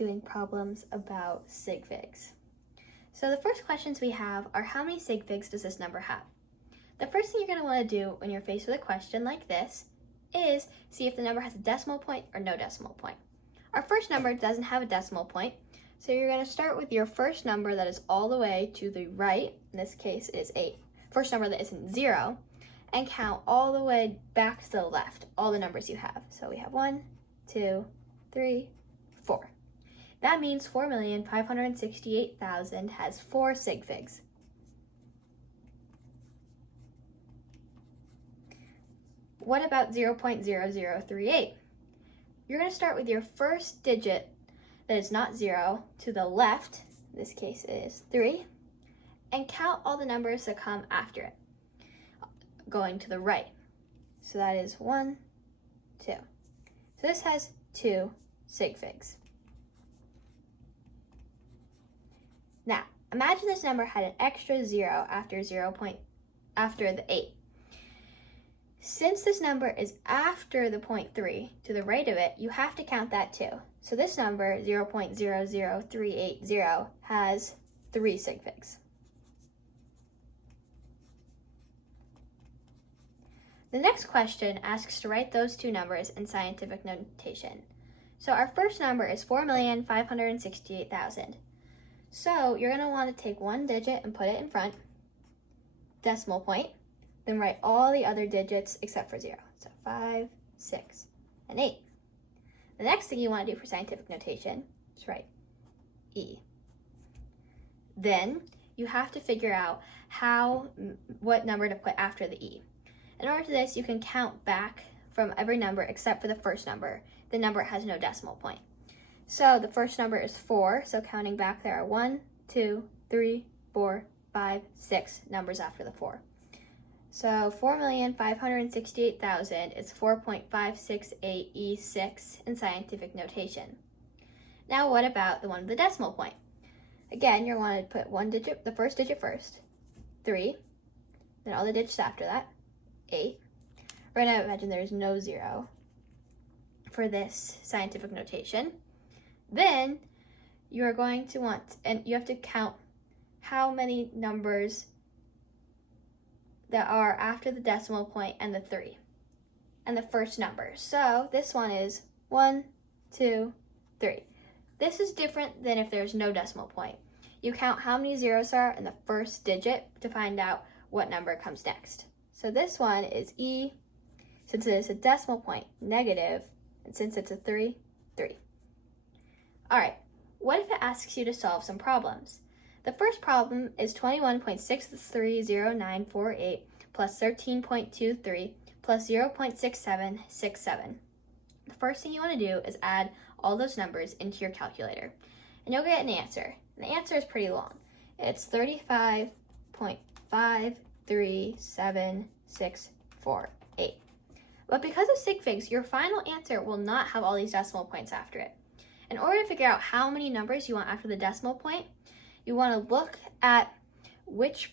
doing problems about sig figs. So the first questions we have are, how many sig figs does this number have? The first thing you're going to want to do when you're faced with a question like this is see if the number has a decimal point or no decimal point. Our first number doesn't have a decimal point, so you're going to start with your first number that is all the way to the right. In this case, it is a first number that isn't 0, and count all the way back to the left, all the numbers you have. So we have 1, 2, 3, 4. That means 4,568,000 has 4 sig figs. What about 0.0038? You're going to start with your first digit that is not 0 to the left, in this case it is 3, and count all the numbers that come after it, going to the right. So that is 1, 2. So this has 2 sig figs. Now, imagine this number had an extra 0 after the 8. Since this number is after the point 3 to the right of it, you have to count that too. So this number, 0.00380, has 3 sig figs. The next question asks to write those two numbers in scientific notation. So our first number is 4,568,000. So you're going to want to take one digit and put it in front, decimal point, then write all the other digits except for 0. So 5, 6, and 8. The next thing you want to do for scientific notation is write E. Then you have to figure out what number to put after the E. In order to this, you can count back from every number except for the first number. The number has no decimal point. So the first number is 4, so counting back there are 1, 2, 3, 4, 5, 6 numbers after the 4. So 4,568,000 is 4.568E6 in scientific notation. Now what about the one with the decimal point? Again, you're going to put the first digit first, 3, then all the digits after that, 8. Right now, imagine there's no 0 for this scientific notation. Then you're going to you have to count how many numbers that are after the decimal point and the 3 and the first number. So this one is 1, 2, 3. This is different than if there's no decimal point. You count how many zeros are in the first digit to find out what number comes next. So this one is E, since it is a decimal point, negative, and since it's a 3, 3. All right, what if it asks you to solve some problems? The first problem is 21.630948 plus 13.23 plus 0.6767. The first thing you want to do is add all those numbers into your calculator, and you'll get an answer. And the answer is pretty long. It's 35.537648. But because of sig figs, your final answer will not have all these decimal points after it. In order to figure out how many numbers you want after the decimal point, you want to look at which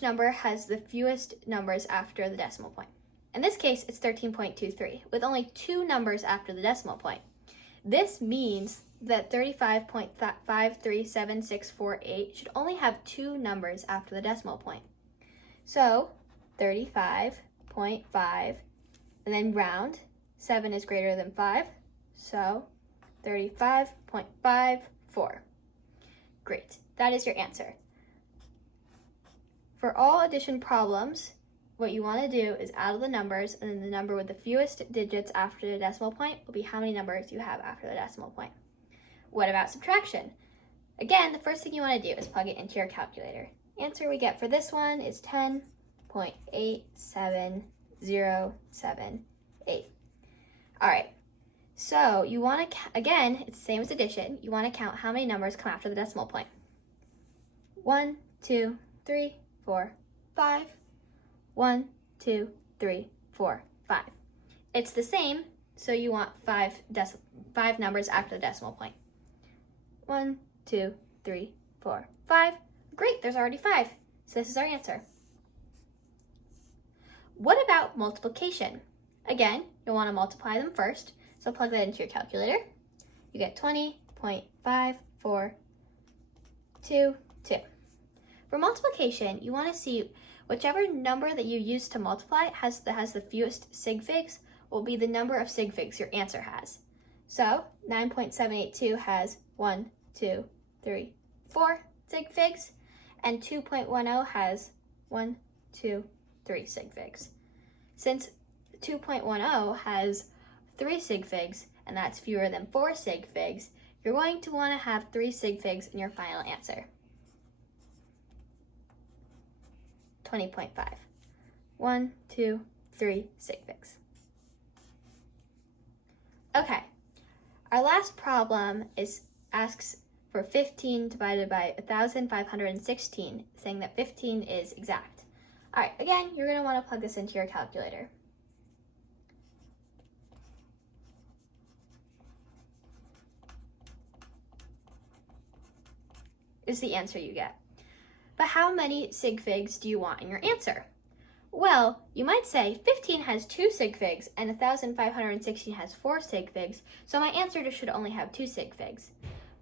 number has the fewest numbers after the decimal point. In this case, it's 13.23, with only 2 numbers after the decimal point. This means that 35.537648 should only have 2 numbers after the decimal point. So 35.5, and then round, 7 is greater than 5, so 35.54. Great, that is your answer. For all addition problems, what you want to do is add all the numbers, and then the number with the fewest digits after the decimal point will be how many numbers you have after the decimal point. What about subtraction? Again, the first thing you want to do is plug it into your calculator. Answer we get for this one is 10.87078. All right. So you want to, again, it's the same as addition. You want to count how many numbers come after the decimal point. 1, 2, 3, 4, 5. 1, 2, 3, 4, 5. It's the same, so you want 5 numbers after the decimal point. 1, 2, 3, 4, 5. Great, there's already 5. So this is our answer. What about multiplication? Again, you'll want to multiply them first. So plug that into your calculator. You get 20 0.5422. For multiplication, you want to see whichever number that you use to multiply that has the fewest sig figs will be the number of sig figs your answer has. So 9.782 has 1, 2, 3, 4 sig figs, and 2.10 has 1, 2, 3 sig figs. Since 2.10 has 3 sig figs, and that's fewer than 4 sig figs, you're going to want to have 3 sig figs in your final answer. 20.5. 1, 2, 3 sig figs. Okay, our last problem asks for 15 divided by 1,516, saying that 15 is exact. All right, again, you're going to want to plug this into your calculator. Is the answer you get. But how many sig figs do you want in your answer? Well, you might say 15 has 2 sig figs and 1,516 has 4 sig figs, so my answer should only have 2 sig figs.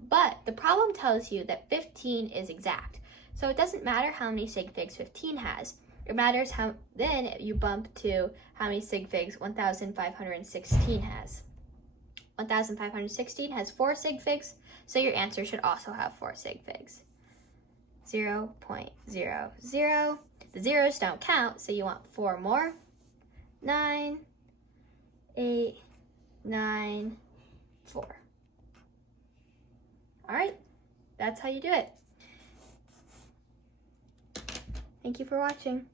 But the problem tells you that 15 is exact, so it doesn't matter how many sig figs 15 has. It matters how then you bump to how many sig figs 1,516 has. 1,516 has 4 sig figs, so your answer should also have 4 sig figs. 0.00. The zeros don't count, so you want 4 more. 9, 8, 9, 4. All right, that's how you do it. Thank you for watching.